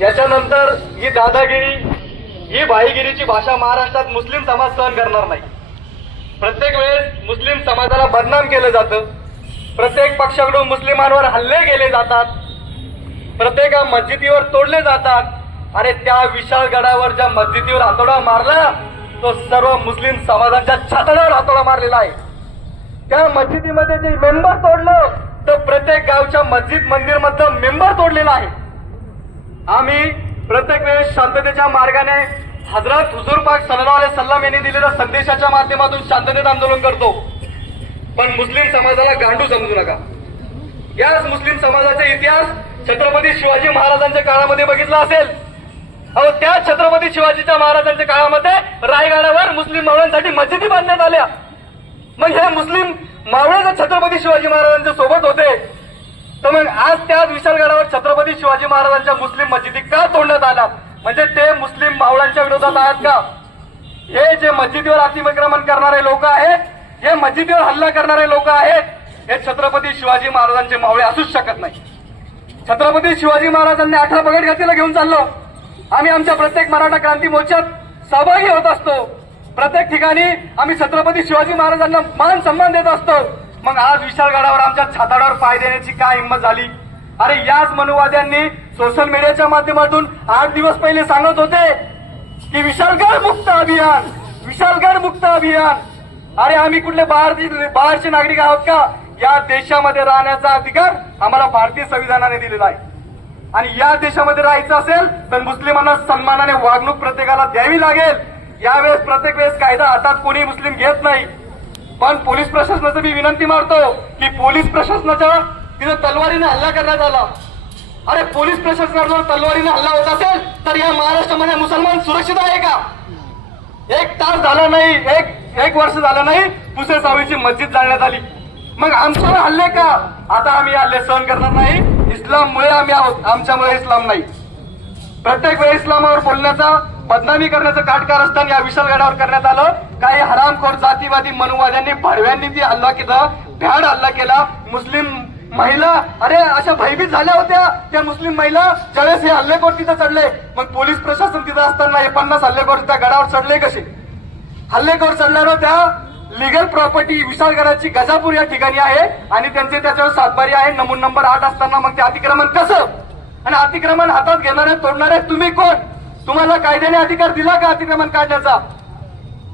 याच्यानंतर ही दादागिरी ही भाईगिरीची भाषा महाराष्ट्रात मुस्लिम समाज सहन करणार नाही. प्रत्येक वेळेस मुस्लिम समाजाला बदनाम केलं जातं. प्रत्येक पक्षाकडून मुस्लिमांवर हल्ले केले जातात. प्रत्येक मस्जिदीवर तोडले जातात. आणि त्या विशाळ गडावर ज्या मस्जिदीवर हातोडा मारला तो सर्व मुस्लिम समाजाच्या छातडावर हातोडा मारलेला आहे. त्या मस्जिदीमध्ये जे मेंबर तोडलं तर प्रत्येक गावच्या मस्जिद मंदिर मधलं मेंबर तोडलेलं आहे. आम्ही प्रत्येक वेळेस शांततेच्या मार्गाने हजरत हुजूर पाक सल्ला सल्लाम यांनी दिलेल्या संदेशाच्या माध्यमातून शांततेत आंदोलन करतो. पण मुस्लिम समाजाला गांडू समजू नका. याच मुस्लिम समाजाचा इतिहास छत्रपती शिवाजी महाराजांच्या काळामध्ये बघितला असेल. अहो त्या छत्रपती शिवाजीच्या महाराजांच्या काळामध्ये रायगडावर मुस्लिम मावळ्यांसाठी मस्जिदी बांधण्यात आल्या. मग हे मुस्लिम मावळे जर छत्रपती शिवाजी महाराजांच्या सोबत होते तर मग आज त्याच विशालगडावर छत्रपती शिवाजी महाराजांच्या मुस्लिम मस्जिदी का तोडण्यात आल्या म्हणजे ते मुस्लिम मावळ्यांच्या विरोधात आहेत का? हे जे मस्जिदीवर अतिक्रमण करणारे लोक आहेत हे मस्जिदीवर हल्ला करणारे लोक आहेत हे छत्रपती शिवाजी महाराजांचे मावळे असूच शकत नाही. छत्रपती शिवाजी महाराजांनी अठरा पगड घातीला घेऊन चाललो. आम्ही आमच्या प्रत्येक मराठा क्रांती मोर्चात सहभागी होत असतो. प्रत्येक ठिकाणी आम्ही छत्रपती शिवाजी महाराजांना मान सन्मान देत असतो. मग आज विशाळगडावर आमच्या छाताडावर पाय देण्याची काय हिंमत झाली? अरे याच मनुवाद्यांनी सोशल मीडियाच्या माध्यमातून आठ दिवस पहिले सांगत होते की विशालगड मुक्त अभियान विशालगड मुक्त अभियान. अरे आम्ही कुठले बाहेर बाहेरचे नागरिक आहोत का? या देशामध्ये राहण्याचा अधिकार आम्हाला भारतीय संविधानाने दिलेला आहे. आणि या देशामध्ये राहायचं असेल तर मुस्लिमांना सन्मानाने वागणूक प्रत्येकाला द्यावी लागेल. यावेळेस प्रत्येक वेळेस कायदा हातात कोणी मुस्लिम घेत नाही. पण पोलीस प्रशासनाचं मी विनंती मारतो की पोलीस प्रशासनाच्या तिथं तलवारीने हल्ला करण्यात आला. अरे पोलीस प्रशासनावर तलवारीने हल्ला होत असेल तर या महाराष्ट्रामध्ये मुसलमान सुरक्षित आहे का? एक तास झाला नाही एक एक वर्ष झालं नाही पुसे सावीची मस्जिद जाळण्यात आली. मग आमच्यावर हल्ले का? आता आम्ही हल्ले सहन करणार नाही. इस्लाममुळे आम्ही आहोत. आमच्यामुळे इस्लाम नाही. प्रत्येक वेळी इस्लामावर बोलण्याचा बदनामी करण्याचं काटकारस्थान या विशाल गडावर करण्यात आलं. काही हरामखोर जातीवादी मनुवाद्यांनी भडव्यांनी ती हल्ला केला. भ्याड हल्ला केला. मुस्लिम महिला अरे अशा भयभीत झाल्या होत्या. त्या मुस्लिम महिला ज्यावेळेस हे हल्लेखोर तिथं चढले मग पोलीस प्रशासन तिथं असताना हे पन्नास हल्लेखोर त्या गडावर चढले कसे? हल्लेखोर चढल्यानं त्या लिगल प्रॉपर्टी विशालगडाची गजापूर या ठिकाणी आहे आणि त्यांचे त्याच्यावर सातबारी आहे. नमून नंबर आठ असताना मग ते अतिक्रमण कसं? आणि अतिक्रमण हातात घेणारे तोडणारे तुम्ही कोण? तुम्हाला कायद्याने अधिकार दिला का अतिक्रमण काढण्याचा?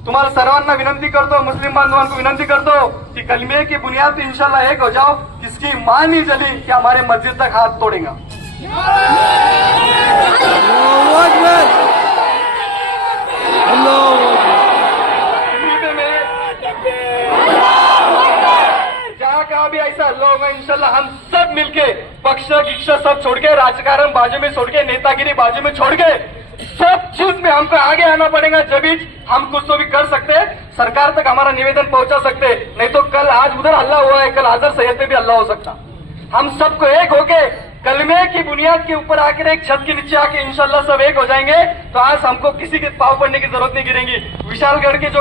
तुम्हाला सर्वांना विनंती करतो मुस्लिम बांधवांना विनंती करतो की कलमे की बुनियाद इन्शाला एक हो जाओ किसकी मान ही जली की हमारे मस्जिद तक हाथ तोड़ेगा। जहाँ भी ऐसा लोग इंशाल्लाह हम सब मिलके पक्ष गिक्ष सब छोड़ के राजकारण बाजू में छोड़ के नेतागिरी बाजू में छोड़ के सब चीज़ में हमको आगे आना पड़ेगा, जब हम कुछ तो भी कर सकते हैं, सरकार तक हमारा निवेदन पहुँचा सकते हैं। नहीं तो कल आज उधर हल्ला हुआ है, कल आजर सैयद में भी हल्ला हो सकता। हम सबको एक होके कलमे की बुनियाद के ऊपर आकर एक छत के नीचे आके इंशाल्लाह सब एक हो जाएँगे तो आज हमको किसी के पाव पड़ने की ज़रूरत नहीं गिरेगी। विशालगढ़ के जो